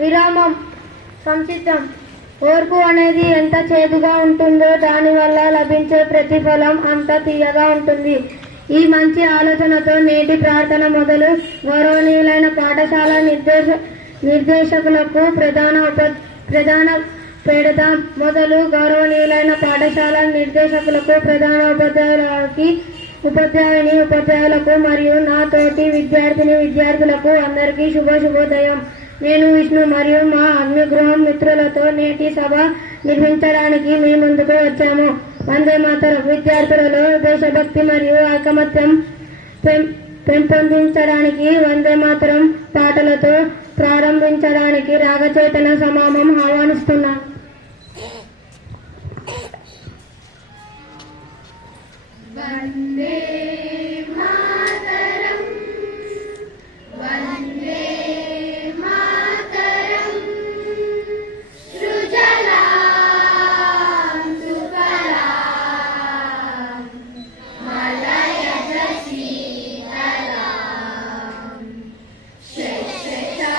విరామం. సంసిద్ధం. ఓర్పు అనేది ఎంత చేదుగా ఉంటుందో దానివల్ల లభించే ప్రతిఫలం అంత తీయగా ఉంటుంది. ఈ మంచి ఆలోచనతో నేటి ప్రార్థన మొదలు. గౌరవనీయులైన పాఠశాల నిర్దేశకులకు ప్రధాన పెడదాం. మొదలు. గౌరవనీయులైన పాఠశాల నిర్దేశకులకు, ప్రధాన ఉపాధ్యాయులకు మరియు నా తోటి విద్యార్థులకు అందరికీ శుభోదయం. నేను విష్ణు మరియు మా అగ్నిగృహం మిత్రులతో నేటి సభ నిర్వహించడానికి మీ ముందుకు వచ్చాము. వందే మాతరం. విద్యార్థులలో దేశభక్తి మరియు ఐకమత్యం పెంపొందించడానికి వందే మాతరం పాటలతో ప్రారంభించడానికి రాగచేతన సమామం ఆహ్వానిస్తున్నాను. వందే మాతరం, వందే మాతరం, సృజలాం సుఫలాం మలయజ శీతలాం శస్యశ్యామలాం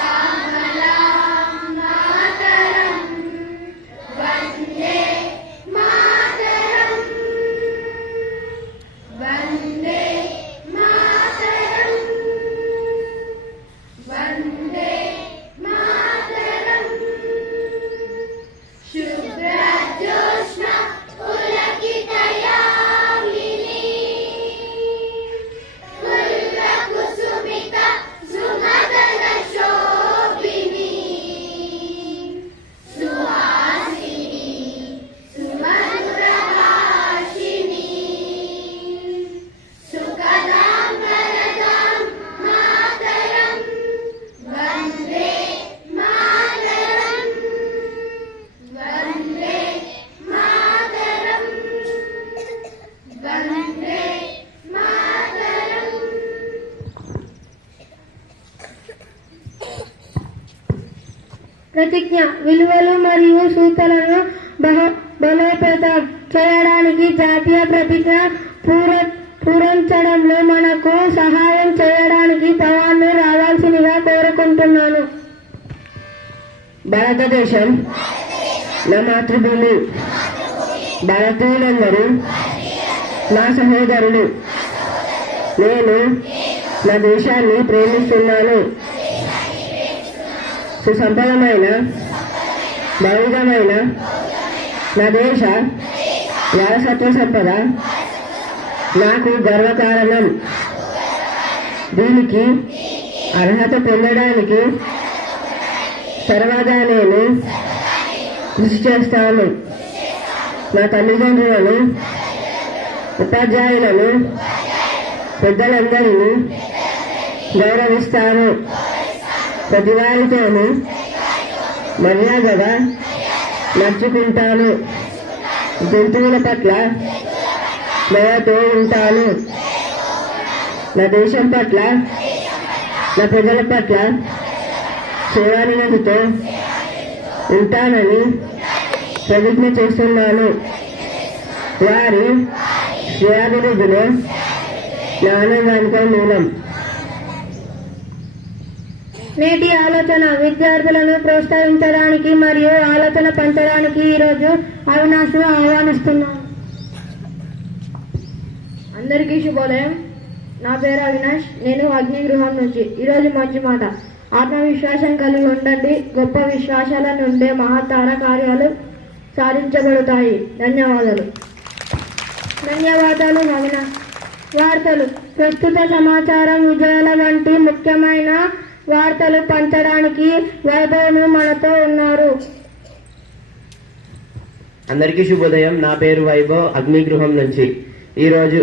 మాతరం, వందే మాతరం, వందే మాతరం, వందే మాతరం. శుభ్రజ్యోత్స్న పులకితయామినీ పుల్లకుసుమిత సుమదన శోభినీ సుహాసినీ సుమధురభాషిణీ సుఖదాం వరదాం మాతరం, వందే మాతరం, వందే మాతరం, వందే మాతరం. ప్రతిజ్ఞ. విలువలు మరియు సూత్రాలను బలోపేతం చేయడానికి జాతీయ ప్రతిజ్ఞ పూరించడంలో మనకు సహాయం చేయడానికి పవాన్ను రావాల్సిందిగా కోరుకుంటున్నాను. భారతదేశం నా మాతృభూమి. భారతీయులందరూ నా సహోదరులు. నేను నా దేశాన్ని ప్రేమిస్తున్నాను. సుసంపన్నమైన బౌద్ధమైన నా దేశ వారసత్వ సంపద నాకు గర్వకారణం. దీనికి అర్హత పొందడానికి సర్వదా నేను కృషి చేస్తాను. నా తల్లిదండ్రులను, ఉపాధ్యాయులను, పెద్దలందరినీ గౌరవిస్తాను. ప్రతివారితోనూ మర్యాదగా నడుచుకుంటాను. జంతువుల పట్ల దయతో ఉంటాను. నా దేశం పట్ల, నా ప్రజల పట్ల సేవానిరతితో ఉంటానని ప్రతిజ్ఞ చేస్తున్నాను. వారి శ్రేయాభివృద్ధిలో నా ఆనందానికి మూలం. నేటి ఆలోచన. విద్యార్థులను ప్రోత్సహించడానికి మరియు ఆలోచన పంచడానికి ఈరోజు అవినాష్ ఆహ్వానిస్తున్నాను. అందరికీ శుభోదయం. నా పేరు అవినాష్. నేను అగ్నిగృహం నుంచి. ఈరోజు మంచి మాట. ఆత్మవిశ్వాసం కలిగి ఉండండి. గొప్ప విశ్వాసాల నుండే మహత్తర కార్యాలు సాధించబడతాయి. ధన్యవాదాలు. అవినాష్. వార్తలు. ప్రస్తుత సమాచారం, విజయాల వంటి ముఖ్యమైన వార్తలు పంచడానికి వైభవ్ మనతో ఉన్నారు. అందరికీ శుభోదయం. నా పేరు వైభవ్, అగ్నిగృహం నుంచి. ఈరోజు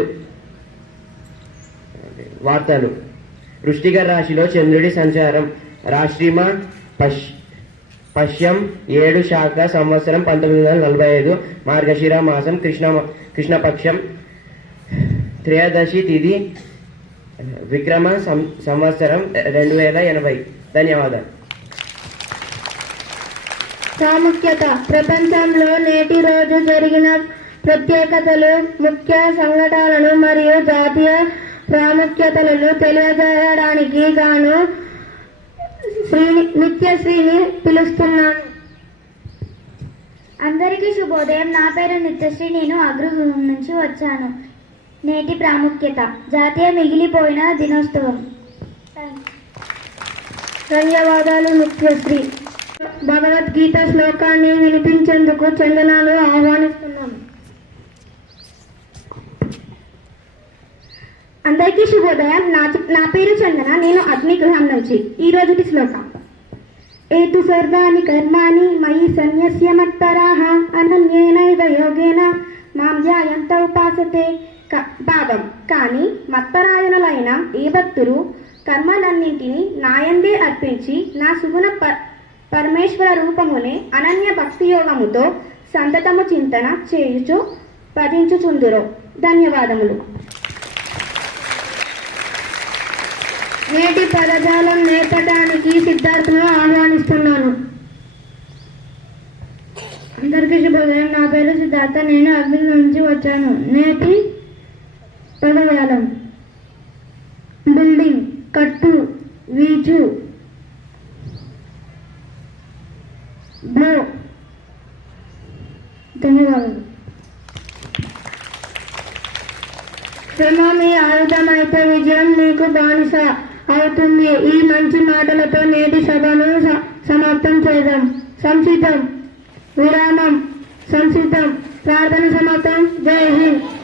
వార్తలు. వృశ్చిక రాశిలో చంద్రుడి సంచారం. రాశ్రిమ పశ్యం 7 శాఖ సంవత్సరం 1945 మార్గశిర మాసం కృష్ణపక్షం త్రయోదశి తిథి విక్రమ సంవత్సరం 2080. ధన్యవాదాలు. ప్రాముఖ్యత. ప్రపంచంలో నేటి రోజు జరిగిన ప్రత్యేకతలు, ముఖ్య సంఘటనలు మరియు జాతీయ ప్రాముఖ్యతలను తెలియజేయడానికి గాను నిత్యశ్రీని పిలుస్తున్నాను. అందరికీ శుభోదయం. నా పేరు నిత్యశ్రీ. నేను అగ్రగృహం నుంచి వచ్చాను. నేటి ప్రాముఖ్యత జాతీయ మిగిలిపోయిన దినోత్సవం. ధన్యవాదాలు నిత్యశ్రీ. భగవద్గీత శ్లోకాన్ని వినిపించేందుకు చందనాలు ఆహ్వానిస్తున్నాం. అందరికీ శుభోదయం. నా పేరు చందన. నేను అగ్నిగృహం నుంచి. ఈ రోజుటి శ్లోకం: ఏతు సర్వాణి కర్మాణి మయి సన్యస్య మత్పరాః అనన్యేనైవ యోగేన మాం ధ్యాయంత ఉపాసతే. భావం: కానీ మత్పరాయణులైన ఏ భక్తులు కర్మలన్నింటినీ నాయందే అర్పించి నా సుగుణ పరమేశ్వర రూపమునే అనన్య భక్తి యోగముతో సంతతము చింతన చేయుచు పఠించుచుందురో. ధన్యవాదములు. నేటి పదజాలం నేర్పడానికి సిద్ధార్థను ఆహ్వానిస్తున్నాను. అందరికీ శుభోదయం. నా పేరు సిద్ధార్థ. నేను అగ్ని నుంచి వచ్చాను. నేటి పదజాలం: బిల్డింగ్, కట్టు, వీచు, బ్లో. ధన్యవాదాలు. శ్రమ మీ ఆయుధమైతే విజయం నీకు బానిస అవుతుంది. ఈ మంచి మాటలతో నేటి సభను సమాప్తం చేద్దాం. సంసిద్ధం. విరామం. సంసిద్ధం. ప్రార్థన సమాప్తం. జై హింద్.